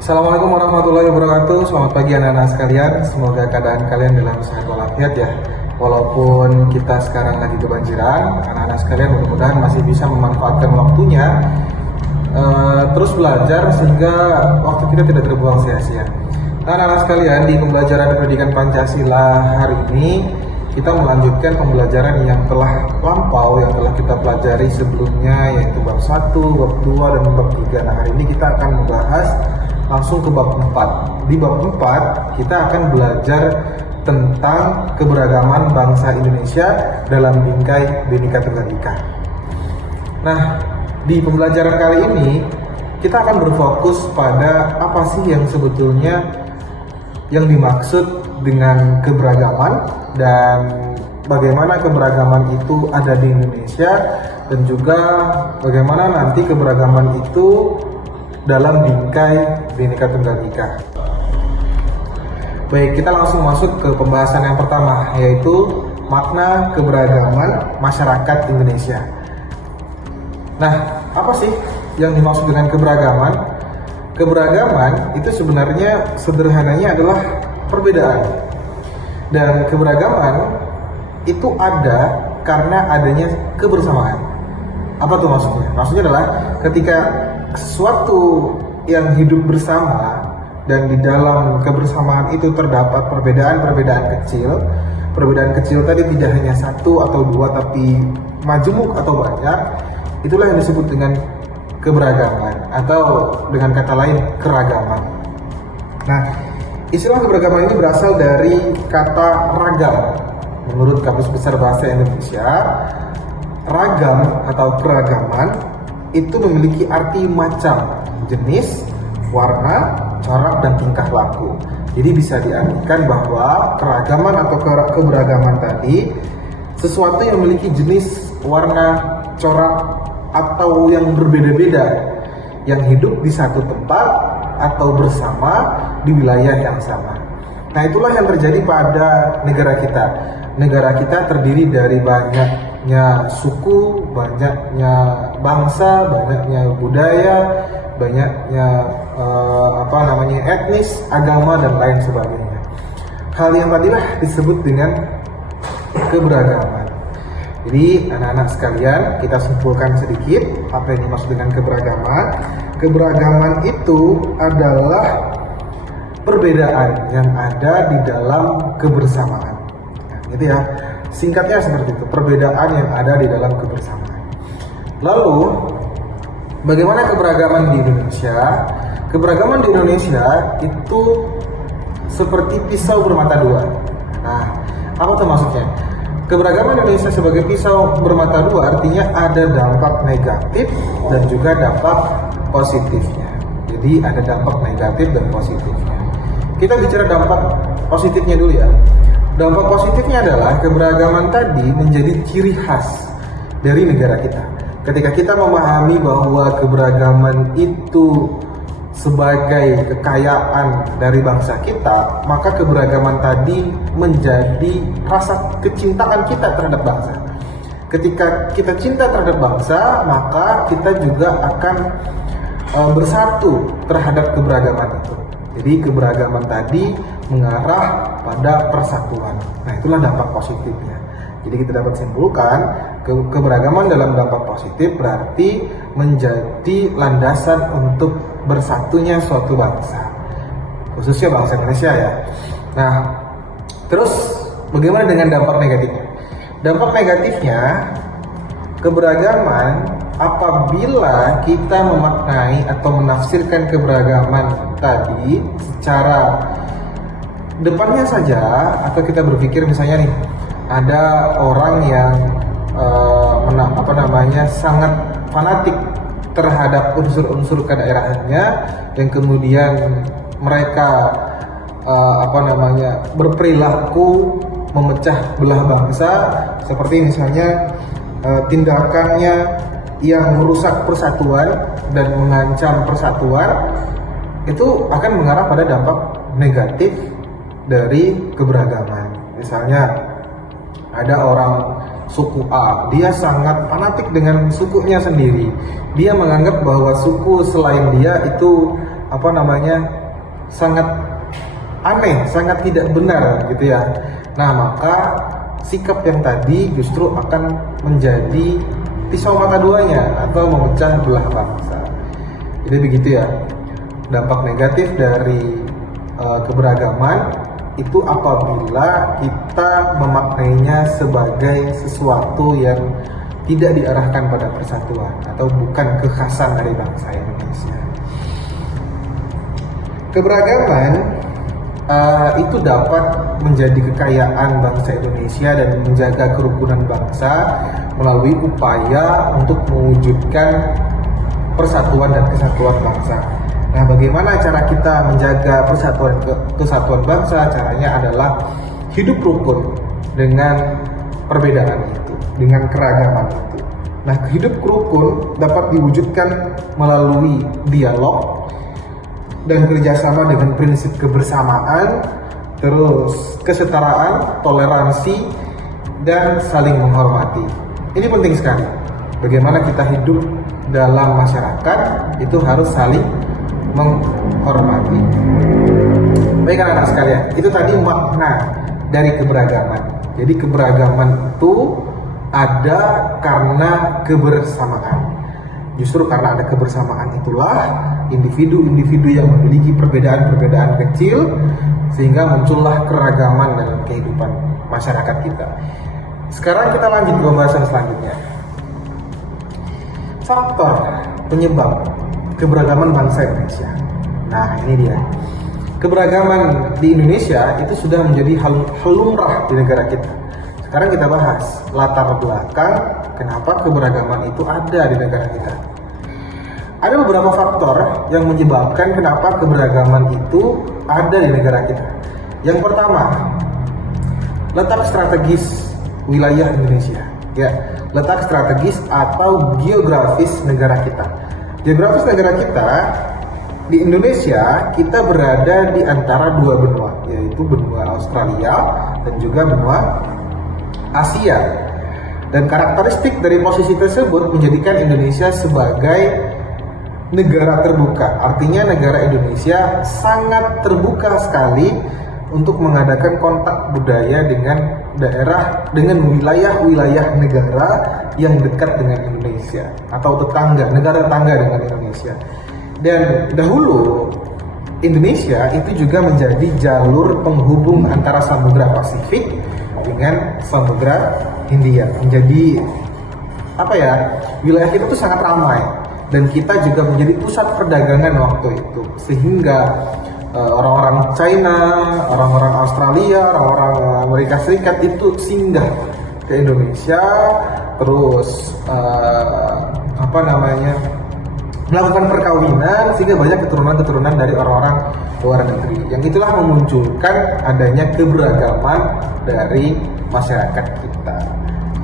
Assalamualaikum warahmatullahi wabarakatuh. Selamat pagi anak-anak sekalian. Semoga keadaan kalian dalam sehat walafiat ya. Walaupun kita sekarang lagi kebanjiran, anak-anak sekalian mudah-mudahan masih bisa memanfaatkan waktunya terus belajar sehingga waktu kita tidak terbuang sia-sia. Nah, anak-anak sekalian, di pembelajaran pendidikan Pancasila hari ini kita melanjutkan pembelajaran yang telah lampau, yang telah kita pelajari sebelumnya, yaitu bab 1, bab 2, dan bab 3. Nah, hari ini kita akan membahas langsung ke bab 4. Di bab 4 kita akan belajar tentang keberagaman bangsa Indonesia dalam bingkai Bhinneka Tunggal Ika. Nah, di pembelajaran kali ini kita akan berfokus pada apa sih yang sebetulnya yang dimaksud dengan keberagaman dan bagaimana keberagaman itu ada di Indonesia, dan juga bagaimana nanti keberagaman itu dalam bingkai Bhinneka Tunggal Ika. Baik, kita langsung masuk ke pembahasan yang pertama, yaitu makna keberagaman masyarakat Indonesia. Nah, apa sih yang dimaksud dengan keberagaman? Keberagaman itu sebenarnya sederhananya adalah perbedaan. Dan keberagaman itu ada karena adanya kebersamaan. Apa tuh maksudnya? Maksudnya adalah ketika sesuatu yang hidup bersama dan di dalam kebersamaan itu terdapat perbedaan-perbedaan kecil. Perbedaan kecil tadi tidak hanya satu atau dua, tapi majemuk atau banyak. Itulah yang disebut dengan keberagaman, atau dengan kata lain keragaman. Nah, istilah keberagaman ini berasal dari kata ragam. Menurut Kamus Besar Bahasa Indonesia, ragam atau keragaman itu memiliki arti macam, jenis, warna, corak, dan tingkah laku. Jadi bisa diartikan bahwa keragaman atau keberagaman tadi sesuatu yang memiliki jenis, warna, corak, atau yang berbeda-beda, yang hidup di satu tempat atau bersama di wilayah yang sama. Nah, itulah yang terjadi pada negara kita. Negara kita terdiri dari banyaknya suku, banyaknya bangsa, banyaknya budaya, banyaknya etnis, agama, dan lain sebagainya. Hal yang tadilah disebut dengan keberagaman. Jadi anak-anak sekalian, kita simpulkan sedikit apa yang dimaksud dengan keberagaman. Keberagaman itu adalah perbedaan yang ada di dalam kebersamaan. Nah, gitu ya. Singkatnya seperti itu, perbedaan yang ada di dalam kebersamaan. Lalu, bagaimana keberagaman di Indonesia? Keberagaman di Indonesia itu seperti pisau bermata dua. Nah, apa tuh maksudnya? Keberagaman Indonesia sebagai pisau bermata dua artinya ada dampak negatif dan juga dampak positifnya. Jadi ada dampak negatif dan positifnya. Kita bicara dampak positifnya dulu ya. Dampak positifnya adalah keberagaman tadi menjadi ciri khas dari negara kita. Ketika kita memahami bahwa keberagaman itu sebagai kekayaan dari bangsa kita, maka keberagaman tadi menjadi rasa kecintaan kita terhadap bangsa. Ketika kita cinta terhadap bangsa, maka kita juga akan bersatu terhadap keberagaman itu. Jadi keberagaman tadi mengarah pada persatuan. Nah, itulah dampak positifnya. Jadi kita dapat simpulkan keberagaman dalam dampak positif berarti menjadi landasan untuk bersatunya suatu bangsa, khususnya bangsa Indonesia ya. Nah, terus bagaimana dengan dampak negatifnya? Dampak negatifnya, keberagaman apabila kita memaknai atau menafsirkan keberagaman tadi secara depannya saja, atau kita berpikir misalnya nih, ada orang yang sangat fanatik terhadap unsur-unsur kedaerahannya, yang kemudian mereka berperilaku memecah belah bangsa, seperti misalnya tindakannya yang merusak persatuan dan mengancam persatuan, itu akan mengarah pada dampak negatif dari keberagaman. Misalnya ada orang suku A, dia sangat fanatik dengan sukunya sendiri. Dia menganggap bahwa suku selain dia itu sangat aneh, sangat tidak benar gitu ya. Nah, maka sikap yang tadi justru akan menjadi pisau mata duanya atau memecah belah bangsa. Jadi begitu ya. Dampak negatif dari keberagaman itu apabila kita memaknainya sebagai sesuatu yang tidak diarahkan pada persatuan atau bukan kekhasan dari bangsa Indonesia. Keberagaman itu dapat menjadi kekayaan bangsa Indonesia dan menjaga kerukunan bangsa melalui upaya untuk mewujudkan persatuan dan kesatuan bangsa. Nah, bagaimana cara kita menjaga kesatuan bangsa? Caranya adalah hidup rukun dengan perbedaan itu, dengan keragaman itu. Nah, hidup rukun dapat diwujudkan melalui dialog dan kerjasama dengan prinsip kebersamaan, terus kesetaraan, toleransi, dan saling menghormati. Ini penting sekali. Bagaimana kita hidup dalam masyarakat itu harus saling menghormati. Baik anak-anak sekalian, itu tadi makna dari keberagaman. Jadi keberagaman itu ada karena kebersamaan. Justru karena ada kebersamaan itulah individu-individu yang memiliki perbedaan-perbedaan kecil sehingga muncullah keragaman dalam kehidupan masyarakat kita. Sekarang kita lanjut ke pembahasan selanjutnya. Faktor penyebab keberagaman bangsa Indonesia. Nah, ini dia. Keberagaman di Indonesia itu sudah menjadi hal lumrah di negara kita. Sekarang kita bahas latar belakang kenapa keberagaman itu ada di negara kita. Ada beberapa faktor yang menyebabkan kenapa keberagaman itu ada di negara kita. Yang pertama, letak strategis wilayah Indonesia. Ya, letak strategis atau geografis negara kita. Geografis negara kita di Indonesia, kita berada di antara dua benua, yaitu benua Australia dan juga benua Asia. Dan karakteristik dari posisi tersebut menjadikan Indonesia sebagai negara terbuka. Artinya negara Indonesia sangat terbuka sekali untuk mengadakan kontak budaya dengan wilayah-wilayah negara yang dekat dengan Indonesia atau negara tetangga dengan Indonesia. Dan dahulu Indonesia itu juga menjadi jalur penghubung antara Samudra Pasifik dengan Samudra Hindia. Menjadi wilayah kita itu sangat ramai dan kita juga menjadi pusat perdagangan waktu itu, sehingga orang-orang China, orang-orang Australia, orang-orang Amerika Serikat itu singgah ke Indonesia, terus melakukan perkawinan sehingga banyak keturunan-keturunan dari orang-orang luar negeri. Yang itulah memunculkan adanya keberagaman dari masyarakat kita.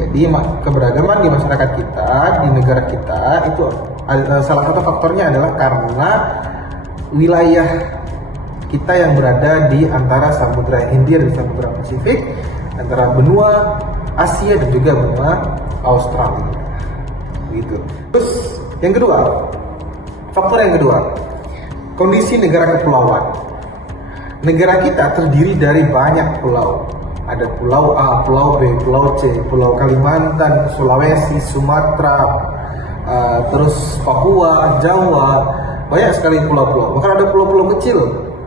Jadi keberagaman di masyarakat kita, di negara kita itu salah satu faktornya adalah karena wilayah kita yang berada di antara Samudra Hindia dan Samudra Pasifik, antara benua Asia dan juga benua Australia. Gitu. Terus faktor yang kedua, kondisi negara kepulauan. Negara kita terdiri dari banyak pulau. Ada pulau A, pulau B, pulau C, pulau Kalimantan, Sulawesi, Sumatera, terus Papua, Jawa, banyak sekali pulau-pulau. Bahkan ada pulau-pulau kecil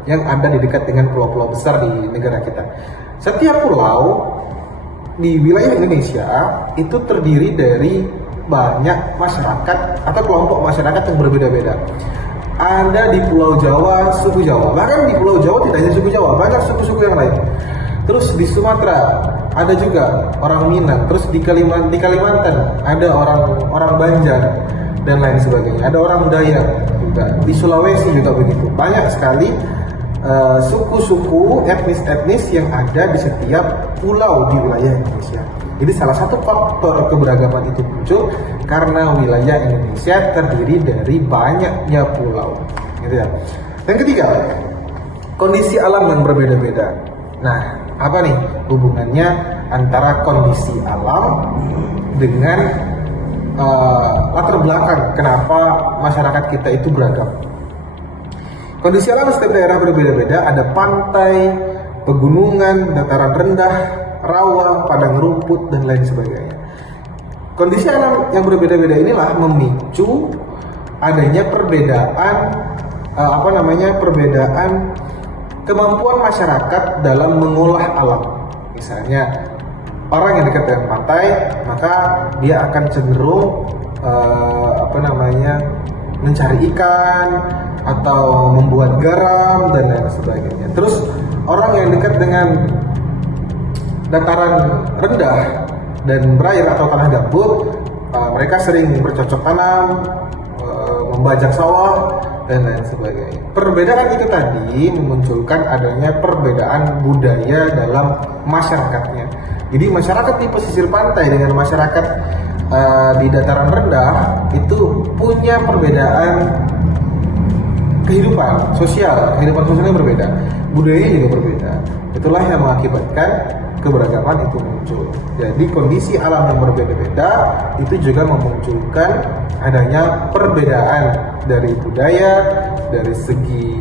yang ada di dekat dengan pulau-pulau besar di negara kita. Setiap pulau di wilayah Indonesia itu terdiri dari banyak masyarakat atau kelompok masyarakat yang berbeda-beda. Ada di Pulau Jawa, suku Jawa. Bahkan di Pulau Jawa tidak hanya suku Jawa, banyak suku-suku yang lain. Terus di Sumatera ada juga orang Minang. Terus di Kalimantan ada orang Banjar dan lain sebagainya. Ada orang Dayak juga. Di Sulawesi juga begitu. Banyak sekali suku-suku, etnis-etnis yang ada di setiap pulau di wilayah Indonesia. Jadi salah satu faktor keberagaman itu muncul karena wilayah Indonesia terdiri dari banyaknya pulau. Gitu ya. Yang ketiga, kondisi alam yang berbeda-beda. Nah, apa nih hubungannya antara kondisi alam dengan latar belakang kenapa masyarakat kita itu beragam. Kondisi alam setiap daerah berbeda-beda, ada pantai, pegunungan, dataran rendah, rawa, padang rumput, dan lain sebagainya. Kondisi alam yang berbeda-beda inilah memicu adanya perbedaan kemampuan masyarakat dalam mengolah alam. Misalnya orang yang dekat dengan pantai, maka dia akan cenderung mencari ikan atau membuat garam dan lain sebagainya. Terus orang yang dekat dengan dataran rendah dan berair atau tanah gambut, mereka sering bercocok tanam, membajak sawah dan lain sebagainya. Perbedaan itu tadi memunculkan adanya perbedaan budaya dalam masyarakatnya. Jadi masyarakat di pesisir pantai dengan masyarakat di dataran rendah itu punya perbedaan kehidupan sosialnya berbeda, budayanya juga berbeda. Itulah yang mengakibatkan keberagaman itu muncul. Jadi kondisi alam yang berbeda-beda itu juga memunculkan adanya perbedaan dari budaya, dari segi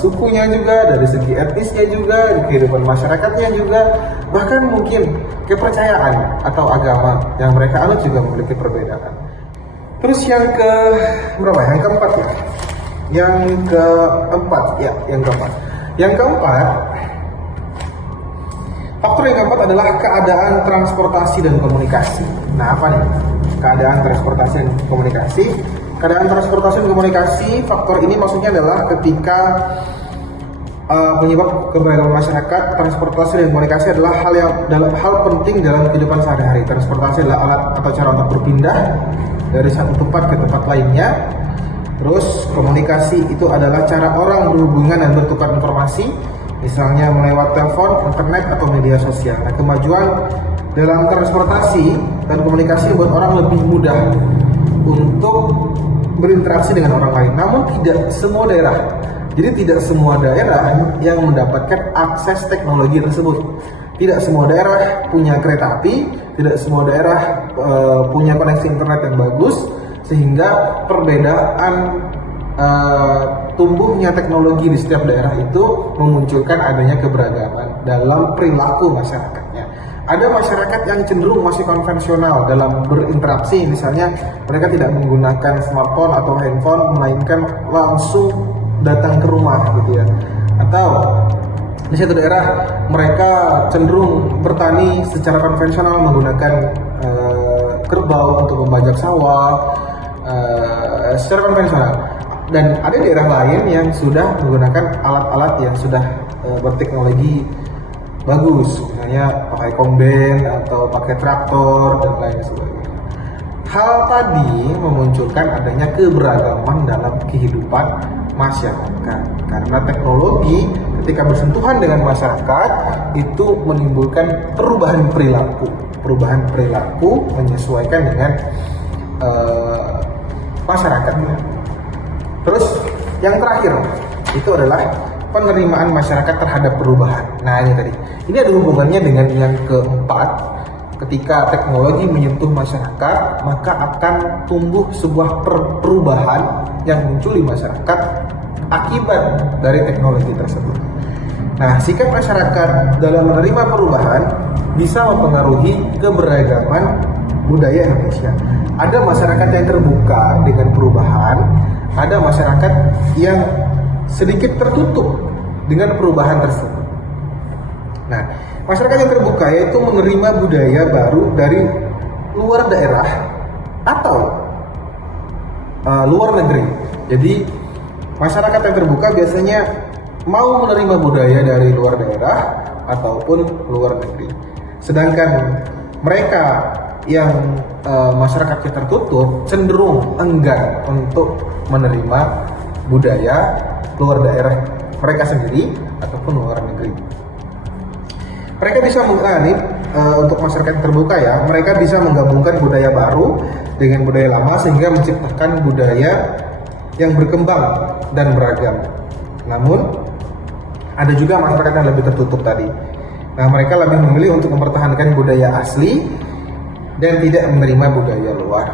sukunya juga, dari segi etnisnya juga, kehidupan masyarakatnya juga, bahkan mungkin kepercayaan atau agama yang mereka anut juga memiliki perbedaan. Terus yang keempat, faktor yang keempat adalah keadaan transportasi dan komunikasi. Nah, apa nih? Keadaan transportasi dan komunikasi. Keadaan transportasi dan komunikasi, faktor ini maksudnya adalah ketika penyebab keberagaman masyarakat. Transportasi dan komunikasi adalah hal penting dalam kehidupan sehari-hari. Transportasi adalah alat atau cara untuk berpindah dari satu tempat ke tempat lainnya. Terus komunikasi itu adalah cara orang berhubungan dan bertukar informasi, misalnya melewat telepon, internet, atau media sosial. Nah, kemajuan dalam transportasi dan komunikasi membuat orang lebih mudah untuk berinteraksi dengan orang lain. Namun tidak semua daerah yang mendapatkan akses teknologi tersebut. Tidak semua daerah punya kereta api, tidak semua daerah punya koneksi internet yang bagus, sehingga perbedaan tumbuhnya teknologi di setiap daerah itu memunculkan adanya keberagaman dalam perilaku masyarakatnya. Ada masyarakat yang cenderung masih konvensional dalam berinteraksi, misalnya mereka tidak menggunakan smartphone atau handphone, melainkan langsung datang ke rumah gitu ya. Atau di satu daerah mereka cenderung bertani secara konvensional menggunakan kerbau untuk membajak sawah secara konvensional. Dan ada daerah lain yang sudah menggunakan alat-alat yang sudah berteknologi bagus, misalnya pakai kombain atau pakai traktor dan lain sebagainya. Hal tadi memunculkan adanya keberagaman dalam kehidupan masyarakat, karena teknologi ketika bersentuhan dengan masyarakat itu menimbulkan perubahan perilaku menyesuaikan dengan masyarakatnya. Terus yang terakhir itu adalah penerimaan masyarakat terhadap perubahan. Nah, ini ada hubungannya dengan yang keempat. Ketika teknologi menyentuh masyarakat, maka akan tumbuh sebuah perubahan yang muncul di masyarakat akibat dari teknologi tersebut. Nah, sikap masyarakat dalam menerima perubahan bisa mempengaruhi keberagaman budaya Indonesia. Ada masyarakat yang terbuka dengan perubahan, ada masyarakat yang sedikit tertutup dengan perubahan tersebut. Nah, masyarakat yang terbuka yaitu menerima budaya baru dari luar daerah atau luar negeri. Jadi masyarakat yang terbuka biasanya mau menerima budaya dari luar daerah ataupun luar negeri. Sedangkan mereka yang masyarakatnya tertutup cenderung enggan untuk menerima budaya luar daerah mereka sendiri ataupun luar negeri. Mereka bisa untuk masyarakat terbuka ya, mereka bisa menggabungkan budaya baru dengan budaya lama sehingga menciptakan budaya yang berkembang dan beragam. Namun ada juga masyarakat yang lebih tertutup tadi. Nah, mereka lebih memilih untuk mempertahankan budaya asli dan tidak menerima budaya luar.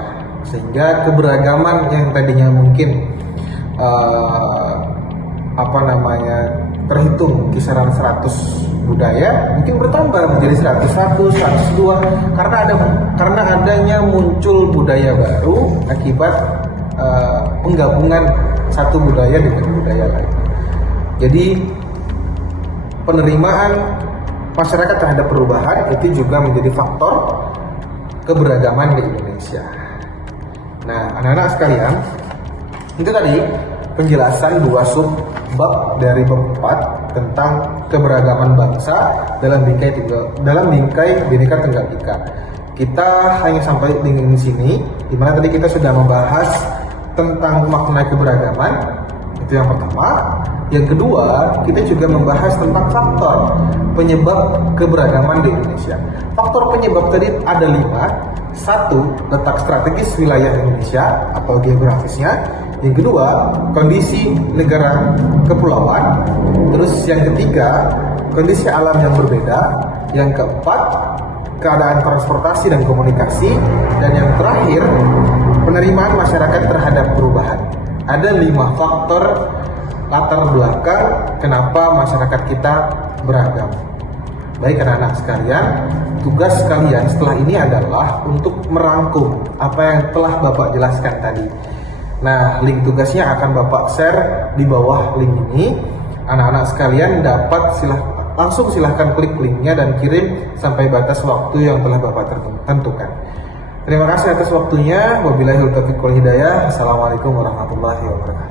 Sehingga keberagaman yang tadinya mungkin terhitung kisaran 100 budaya mungkin bertambah menjadi 101, 102 karena adanya muncul budaya baru akibat penggabungan satu budaya dengan budaya lain. Jadi penerimaan masyarakat terhadap perubahan itu juga menjadi faktor keberagaman di Indonesia. Nah, anak-anak sekalian, itu tadi penjelasan 2 subbab dari bab 4 tentang keberagaman bangsa dalam bingkai Bhinneka Tunggal Ika. Kita hanya sampai di sini, di mana tadi kita sudah membahas tentang makna keberagaman. Itu yang pertama. Yang kedua, kita juga membahas tentang faktor penyebab keberagaman di Indonesia. Faktor penyebab tadi ada 5. 1, letak strategis wilayah Indonesia atau geografisnya. Yang kedua, kondisi negara kepulauan. Terus yang ketiga, kondisi alam yang berbeda. Yang keempat, keadaan transportasi dan komunikasi. Dan yang terakhir, penerimaan masyarakat terhadap perubahan. Ada 5 faktor latar belakang kenapa masyarakat kita beragam. Baik anak-anak sekalian, tugas kalian setelah ini adalah untuk merangkum apa yang telah Bapak jelaskan tadi. Nah, link tugasnya akan Bapak share di bawah link ini. Anak-anak sekalian dapat silahkan klik linknya dan kirim sampai batas waktu yang telah Bapak tentukan. Terima kasih atas waktunya. Wabillahi taufiq wal hidayah. Assalamualaikum warahmatullahi wabarakatuh.